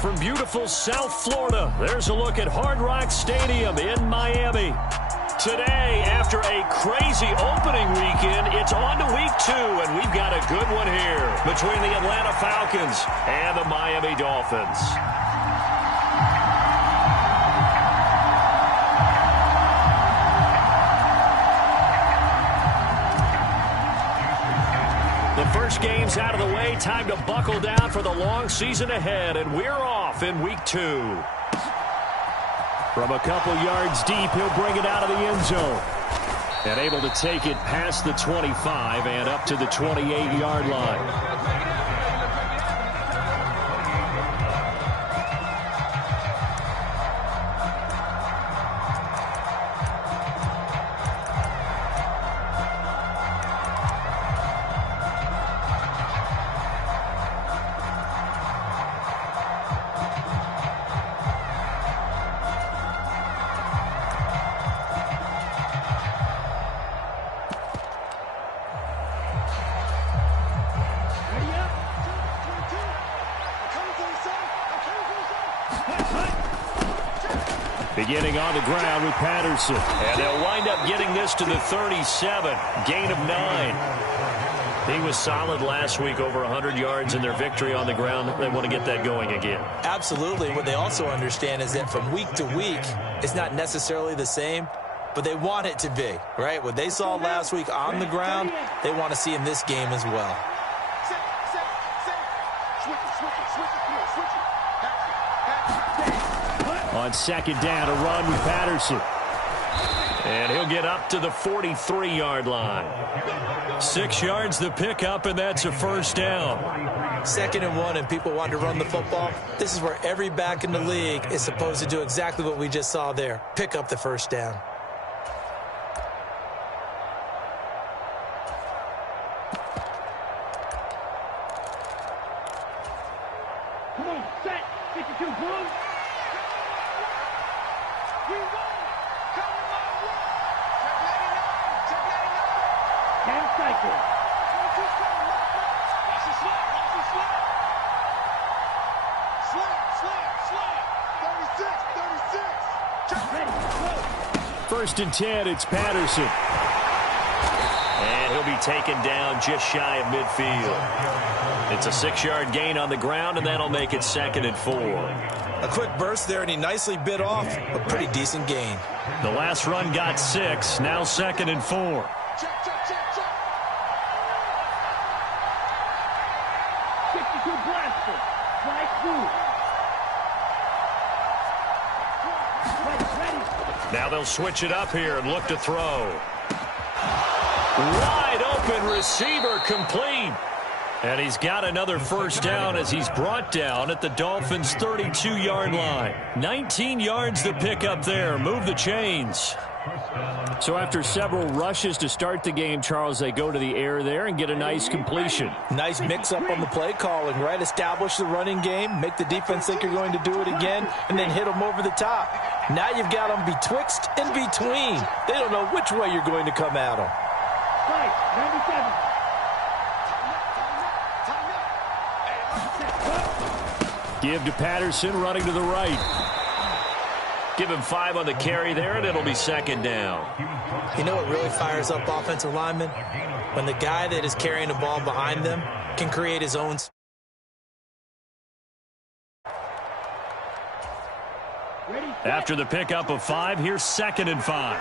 from beautiful South Florida, there's a look at Hard Rock Stadium in Miami. Today, after a crazy opening weekend, it's on to week 2, and we've got a good one here between the Atlanta Falcons and the Miami Dolphins. The first game's out of the way. Time to buckle down for the long season ahead, and we're off in week 2. From a couple yards deep, he'll bring it out of the end zone. And able to take it past the 25 and up to the 28-yard line. Beginning on the ground with Patterson. And they'll wind up getting this to the 37. Gain of 9. He was solid last week, over 100 yards in their victory on the ground. They want to get that going again. Absolutely. What they also understand is that from week to week, it's not necessarily the same, but they want it to be, right? What they saw last week on the ground, they want to see in this game as well. On second down, a run with Patterson. And he'll get up to the 43-yard line. 6 yards the pickup, and that's a first down. 2nd and 1, and people want to run the football. This is where every back in the league is supposed to do exactly what we just saw there. Pick up the first down. Come on, set. 52, blue. First and 10, it's Patterson. And he'll be taken down just shy of midfield. It's a 6-yard gain on the ground, and that'll make it 2nd and 4. A quick burst there, and he nicely bit off a pretty decent gain. The last run got 6, now 2nd and 4. Now they'll switch it up here and look to throw. Wide open receiver, complete. And he's got another first down as he's brought down at the Dolphins' 32-yard line. 19 yards to pick up there. Move the chains. So after several rushes to start the game, Charles, they go to the air there and get a nice completion. Nice mix-up on the play calling, right? Establish the running game, make the defense think you're going to do it again, and then hit them over the top. Now you've got them betwixt and between. They don't know which way you're going to come at them. Give to Patterson, running to the right. Give him 5 on the carry there, and it'll be 2nd down. You know what really fires up offensive linemen? When the guy that is carrying the ball behind them can create his own. After the pickup of 5, here's 2nd and 5.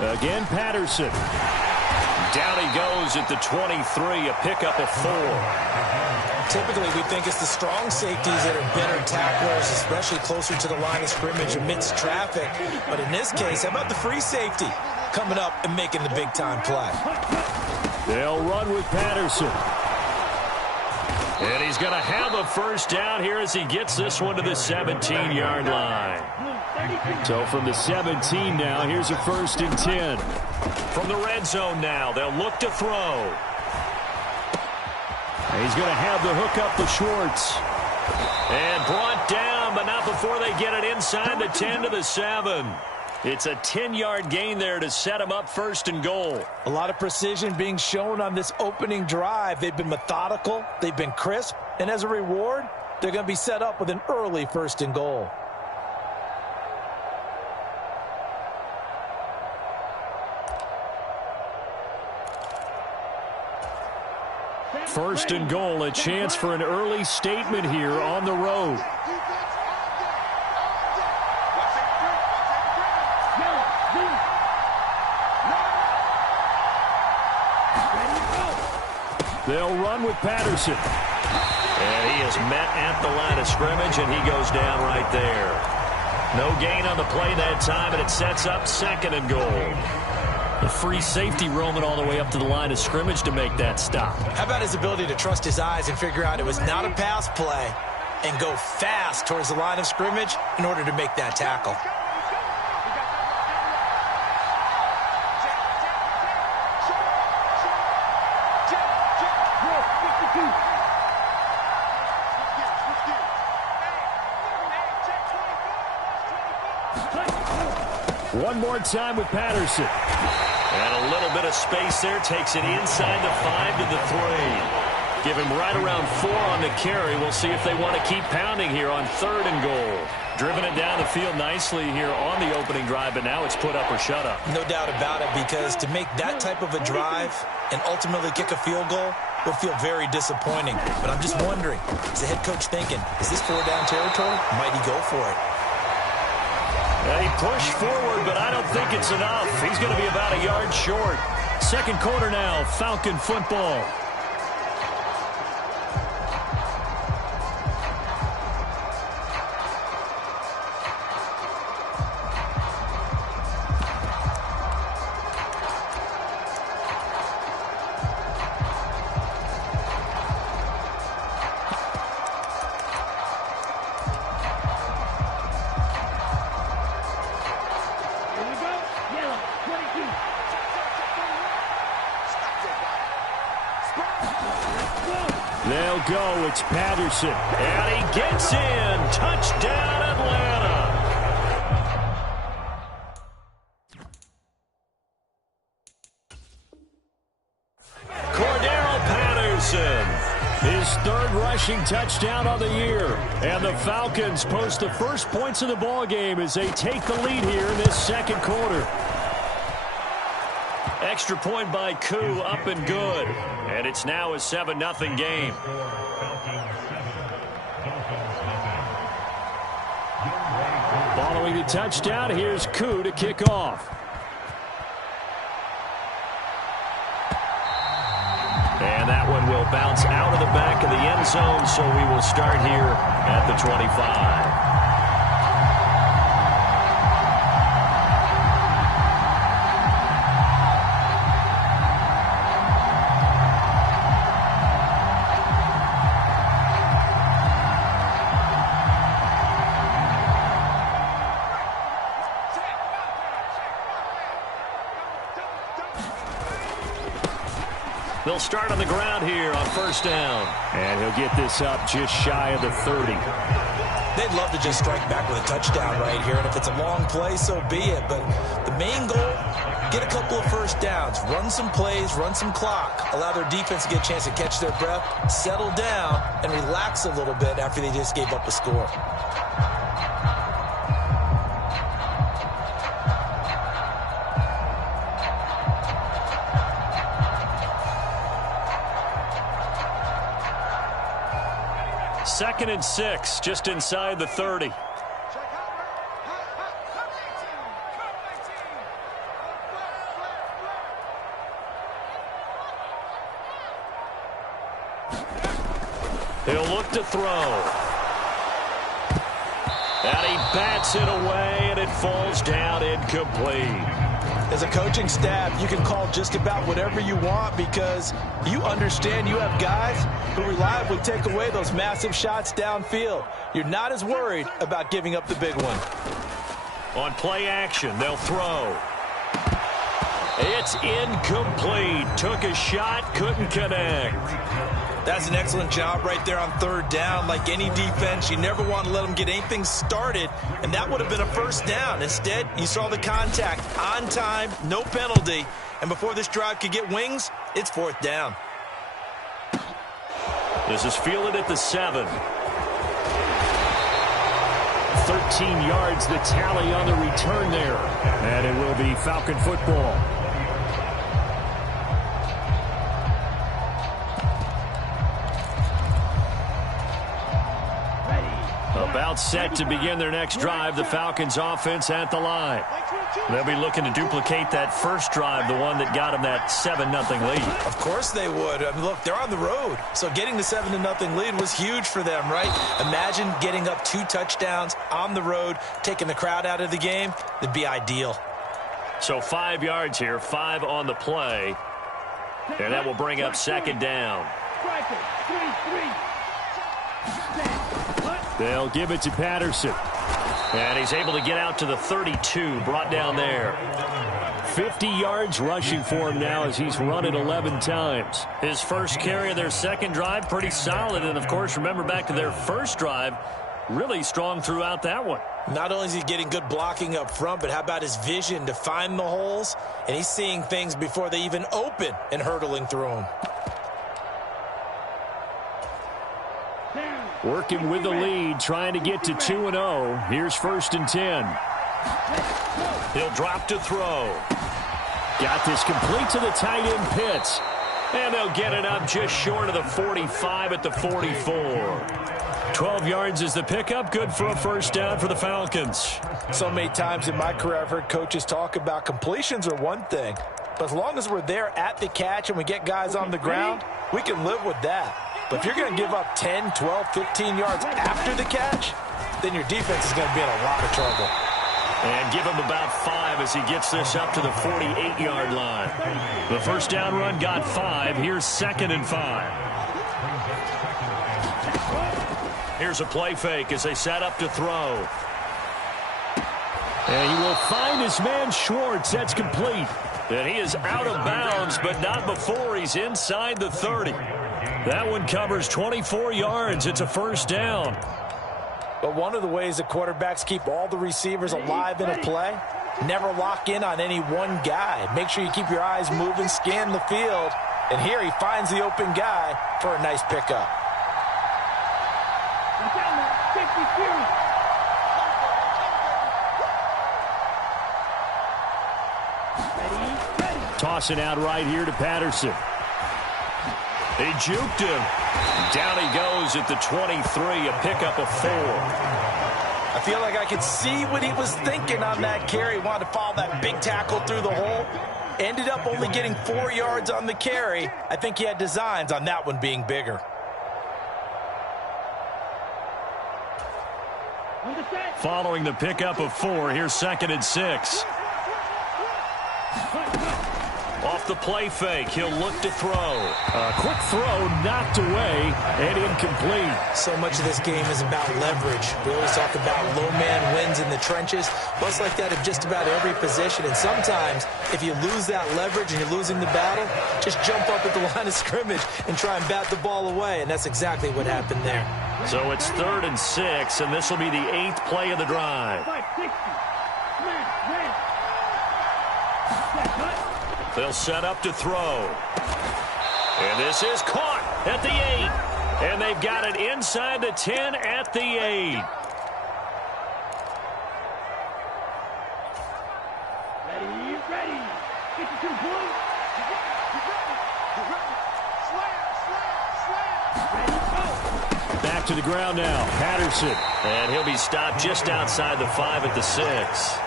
Again, Patterson. Down he goes at the 23, a pickup of 4. Typically, we think it's the strong safeties that are better tacklers, especially closer to the line of scrimmage amidst traffic. But in this case, how about the free safety coming up and making the big-time play? They'll run with Patterson. And he's going to have a first down here as he gets this one to the 17-yard line. So from the 17 now, here's a 1st and 10. From the red zone now, they'll look to throw. He's going to have the hook up to Schwartz. And brought down, but not before they get it inside the 10 to the 7. It's a 10-yard gain there to set him up 1st and goal. A lot of precision being shown on this opening drive. They've been methodical, they've been crisp, and as a reward, they're going to be set up with an early 1st and goal. First and goal, a chance for an early statement here on the road. They'll run with Patterson. And he is met at the line of scrimmage, and he goes down right there. No gain on the play that time, and it sets up 2nd and goal. The free safety roaming all the way up to the line of scrimmage to make that stop. How about his ability to trust his eyes and figure out it was not a pass play and go fast towards the line of scrimmage in order to make that tackle? One more time with Patterson. And a little bit of space there. Takes it inside the 5 to the 3. Give him right around 4 on the carry. We'll see if they want to keep pounding here on 3rd and goal. Driven it down the field nicely here on the opening drive, but now it's put up or shut up. No doubt about it, because to make that type of a drive and ultimately kick a field goal will feel very disappointing. But I'm just wondering, is the head coach thinking, is this 4-down territory? Might he go for it? He pushed forward, but I don't think it's enough. He's going to be about a yard short. 2nd quarter now, Falcon football. They'll go. It's Patterson. And he gets in. Touchdown, Atlanta. Cordero Patterson. His 3rd rushing touchdown on the year. And the Falcons post the first points of the ballgame as they take the lead here in this 2nd quarter. Extra point by Koo, up and good. And it's now a 7-0 game. Following the touchdown, here's Koo to kick off. And that one will bounce out of the back of the end zone, so we will start here at the 25. They'll start on the ground here on 1st down. And he'll get this up just shy of the 30. They'd love to just strike back with a touchdown right here. And if it's a long play, so be it. But the main goal, get a couple of 1st downs. Run some plays, run some clock. Allow their defense to get a chance to catch their breath, settle down, and relax a little bit after they just gave up a score. Second and 6, just inside the 30. He'll look to throw. And he bats it away, and it falls down incomplete. As a coaching staff, you can call just about whatever you want because you understand you have guys who reliably take away those massive shots downfield. You're not as worried about giving up the big one. On play action, they'll throw. It's incomplete. Took a shot, couldn't connect. That's an excellent job right there on third down. Like any defense, you never want to let them get anything started, and that would have been a first down. Instead, you saw the contact on time, no penalty, and before this drive could get wings, it's fourth down. This is fielded at the 7. 13 yards the tally on the return there. And it will be Falcon football. About set to begin their next drive, the Falcons offense at the line. They'll be looking to duplicate that first drive, the one that got them that 7-0 lead. Of course they would. I mean, look, they're on the road, so getting the 7-0 lead was huge for them, right? Imagine getting up 2 touchdowns on the road, taking the crowd out of the game. It'd be ideal. So 5 yards here, 5 on the play, and that will bring up second down. They'll give it to Patterson. And he's able to get out to the 32, brought down there. 50 yards rushing for him now as he's run it 11 times. His first carry of their second drive, pretty solid. And, of course, remember back to their first drive, really strong throughout that one. Not only is he getting good blocking up front, but how about his vision to find the holes? And he's seeing things before they even open and hurdling through them. Working with the lead, trying to get to 2-0. Here's 1st and 10. He'll drop to throw. Got this complete to the tight end Pitts. And they'll get it up just short of the 45 at the 44. 12 yards is the pickup. Good for a first down for the Falcons. So many times in my career I've heard coaches talk about completions are one thing. But as long as we're there at the catch and we get guys on the ground, we can live with that. But if you're going to give up 10, 12, 15 yards after the catch, then your defense is going to be in a lot of trouble. And give him about 5 as he gets this up to the 48-yard line. The first down run got 5. Here's 2nd and 5. Here's a play fake as they set up to throw. And he will find his man Schwartz. That's complete. And he is out of bounds, but not before he's inside the 30. That one covers 24 yards. It's a first down. But one of the ways that quarterbacks keep all the receivers alive in a play, never lock in on any one guy. Make sure you keep your eyes moving, scan the field. And here he finds the open guy for a nice pickup. Toss it out right here to Patterson. They juked him. Down he goes at the 23, a pickup of 4. I feel like I could see what he was thinking on that carry. Wanted to follow that big tackle through the hole. Ended up only getting 4 yards on the carry. I think he had designs on that one being bigger. Following the pickup of 4, here's 2nd and 6. Off the play fake, he'll look to throw. A quick throw knocked away and incomplete. So much of this game is about leverage. We always talk about low man wins in the trenches. Well, it's like that of just about every position. And sometimes, if you lose that leverage and you're losing the battle, just jump up at the line of scrimmage and try and bat the ball away. And that's exactly what happened there. So it's 3rd and 6, and this will be the 8th play of the drive. They'll set up to throw. And this is caught at the 8. And they've got it inside the 10 at the 8. Ready. 52 blue. Back to the ground now. Patterson. And he'll be stopped just outside the 5 at the 6.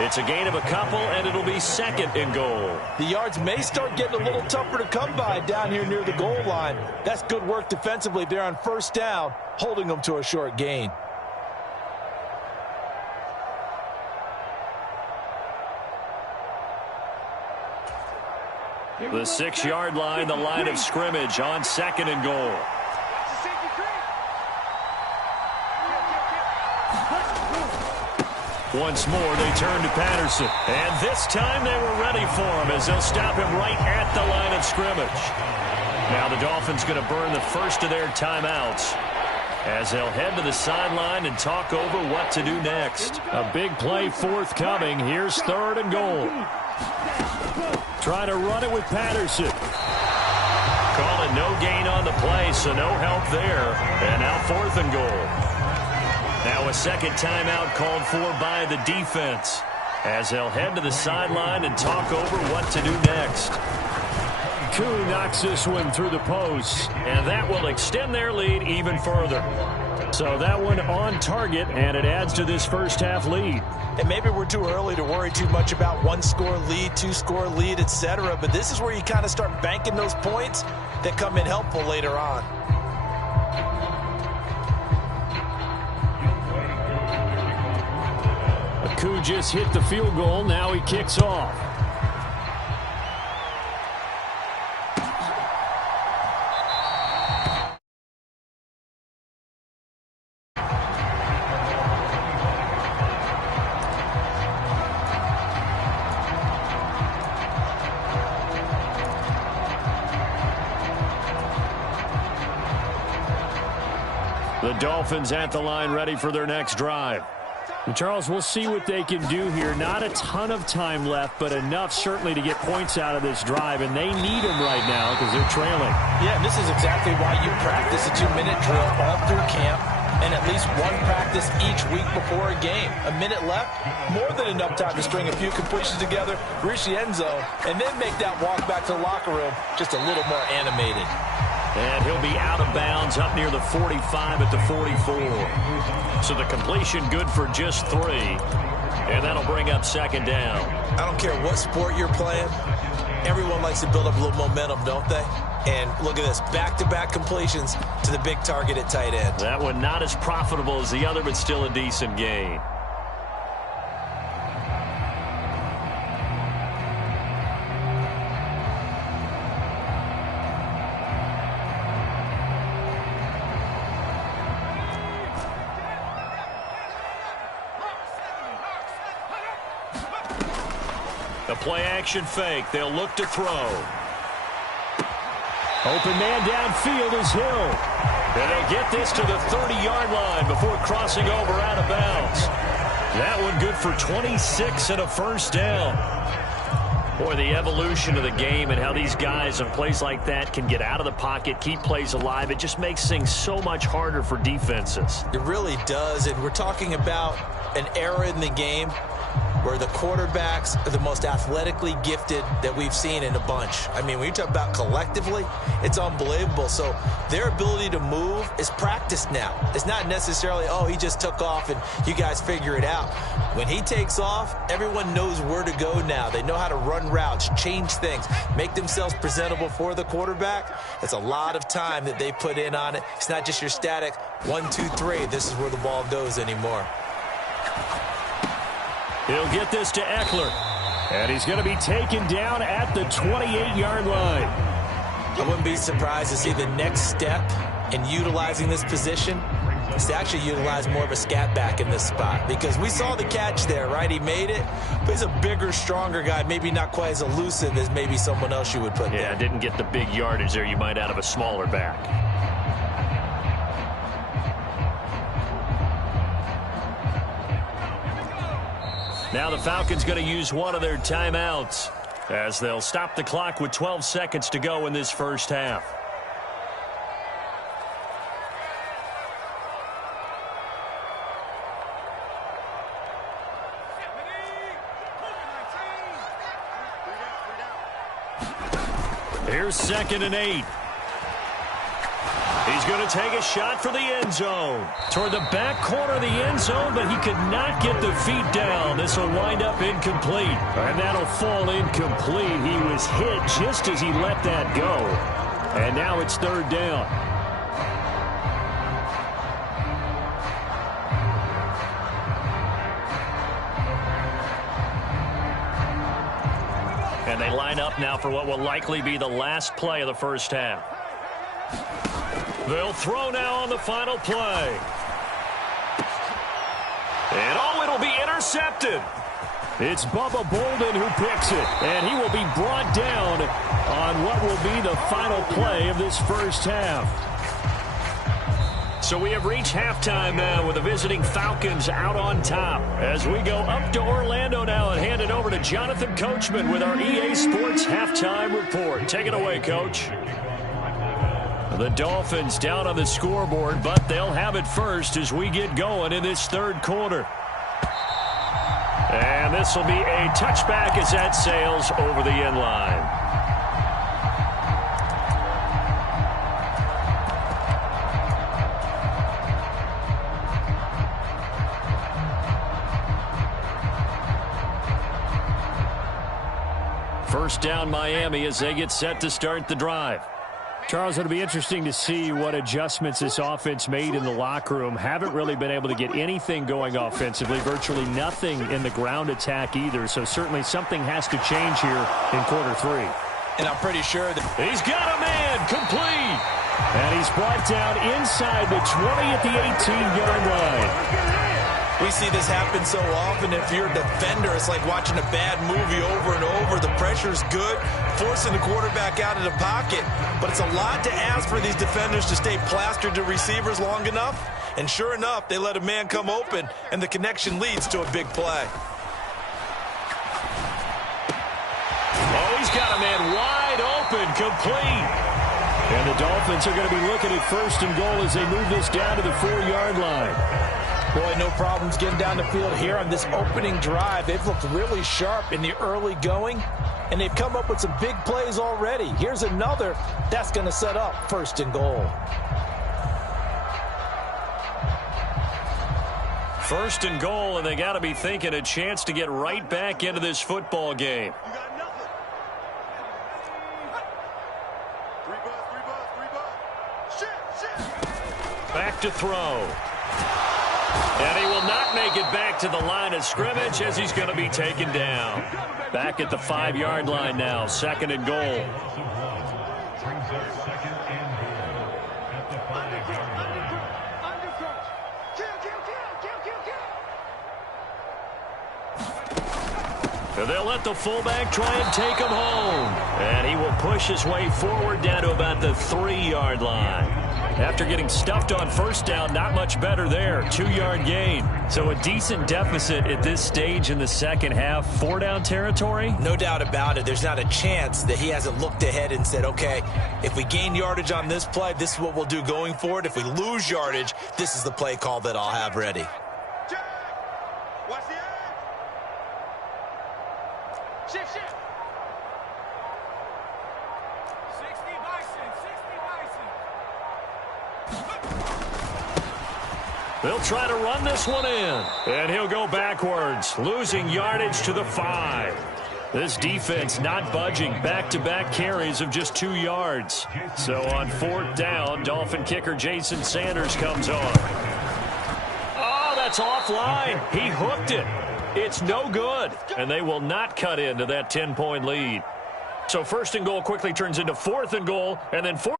It's a gain of a couple, and it'll be 2nd and goal. The yards may start getting a little tougher to come by down here near the goal line. That's good work defensively there on first down, holding them to a short gain. The 6-yard line, the line of scrimmage on 2nd and goal. Once more, they turn to Patterson. And this time they were ready for him as they'll stop him right at the line of scrimmage. Now the Dolphins going to burn the first of their timeouts as they'll head to the sideline and talk over what to do next. A big play forthcoming. Here's 3rd and goal. Trying to run it with Patterson. Calling no gain on the play, so no help there. And now 4th and goal. Now a second timeout called for by the defense as they'll head to the sideline and talk over what to do next. Koo knocks this one through the post, and that will extend their lead even further. So that one on target, and it adds to this first half lead. And maybe we're too early to worry too much about 1-score lead, 2-score lead, etc. But this is where you kind of start banking those points that come in helpful later on. Koo just hit the field goal. Now he kicks off. The Dolphins at the line, ready for their next drive. And Charles, we'll see what they can do here. Not a ton of time left, but enough certainly to get points out of this drive, and they need them right now because they're trailing. Yeah, and this is exactly why you practice a 2-minute drill all through camp and at least one practice each week before a game. A minute left, more than enough time to string a few completions together, reach the end zone, and then make that walk back to the locker room just a little more animated. And he'll be out of bounds up near the 45 at the 44. So the completion good for just 3. And that'll bring up 2nd down. I don't care what sport you're playing. Everyone likes to build up a little momentum, don't they? And look at this, back-to-back completions to the big target at tight end. That one not as profitable as the other, but still a decent gain. The play-action fake. They'll look to throw. Open man downfield is Hill. And they'll get this to the 30-yard line before crossing over out of bounds. That one good for 26 and a first down. Boy, the evolution of the game and how these guys on plays like that can get out of the pocket, keep plays alive, it just makes things so much harder for defenses. It really does, and we're talking about an era in the game where the quarterbacks are the most athletically gifted that we've seen in a bunch. I mean, when you talk about collectively, it's unbelievable. So their ability to move is practiced now. It's not necessarily, oh, he just took off and you guys figure it out. When he takes off, everyone knows where to go now. They know how to run routes, change things, make themselves presentable for the quarterback. It's a lot of time that they put in on it. It's not just your static 1, 2, 3. This is where the ball goes anymore. He'll get this to Eckler. And he's going to be taken down at the 28-yard line. I wouldn't be surprised to see the next step in utilizing this position is to actually utilize more of a scat back in this spot. Because we saw the catch there, right? He made it, but he's a bigger, stronger guy. Maybe not quite as elusive as maybe someone else you would put there. Yeah, didn't get the big yardage there you might out of a smaller back. Now the Falcons going to use one of their timeouts as they'll stop the clock with 12 seconds to go in this first half. Here's 2nd and 8. He's going to take a shot for the end zone. Toward the back corner of the end zone, but he could not get the feet down. This will wind up incomplete. And that'll fall incomplete. He was hit just as he let that go. And now it's 3rd down. And they line up now for what will likely be the last play of the first half. They'll throw now on the final play. And oh, it'll be intercepted. It's Bubba Bolden who picks it, and he will be brought down on what will be the final play of this first half. So we have reached halftime now with the visiting Falcons out on top. As we go up to Orlando now and hand it over to Jonathan Coachman with our EA Sports Halftime Report. Take it away, Coach. The Dolphins down on the scoreboard, but they'll have it first as we get going in this third quarter. And this will be a touchback as that sails over the end line. First down Miami as they get set to start the drive. Charles, it'll be interesting to see what adjustments this offense made in the locker room. Haven't really been able to get anything going offensively, virtually nothing in the ground attack either. So certainly something has to change here in quarter three. And I'm pretty sure that he's got a man complete. And he's brought down inside the 20 at the 18-yard line. we see this happen so often. If you're a defender, it's like watching a bad movie over and over. The pressure's good, forcing the quarterback out of the pocket. But it's a lot to ask for these defenders to stay plastered to receivers long enough. And sure enough, they let a man come open, and the connection leads to a big play. Oh, he's got a man wide open, complete. And the Dolphins are going to be looking at first and goal as they move this down to the 4-yard line. Boy, no problems getting down the field here on this opening drive. They've looked really sharp in the early going, and they've come up with some big plays already. Here's another that's going to set up first and goal. First and goal, and they got to be thinking a chance to get right back into this football game. Back to throw. And he will not make it back to the line of scrimmage as he's going to be taken down. Back at the 5-yard line now, second and goal. And they'll let the fullback try and take him home. And he will push his way forward down to about the 3-yard line. After getting stuffed on first down, not much better there. 2-yard gain. So a decent deficit at this stage in the second half. 4-down territory? No doubt about it. There's not a chance that he hasn't looked ahead and said, okay, if we gain yardage on this play, this is what we'll do going forward. If we lose yardage, this is the play call that I'll have ready. Shift. 60 Bison. They'll try to run this one in. And he'll go backwards, losing yardage to the 5. This defense not budging. Back-to-back carries of just 2 yards. So on 4th down, Dolphin kicker Jason Sanders comes on. Oh, that's offline. He hooked it. It's no good. And they will not cut into that 10-point lead. So first and goal quickly turns into 4th and goal, and then 4th.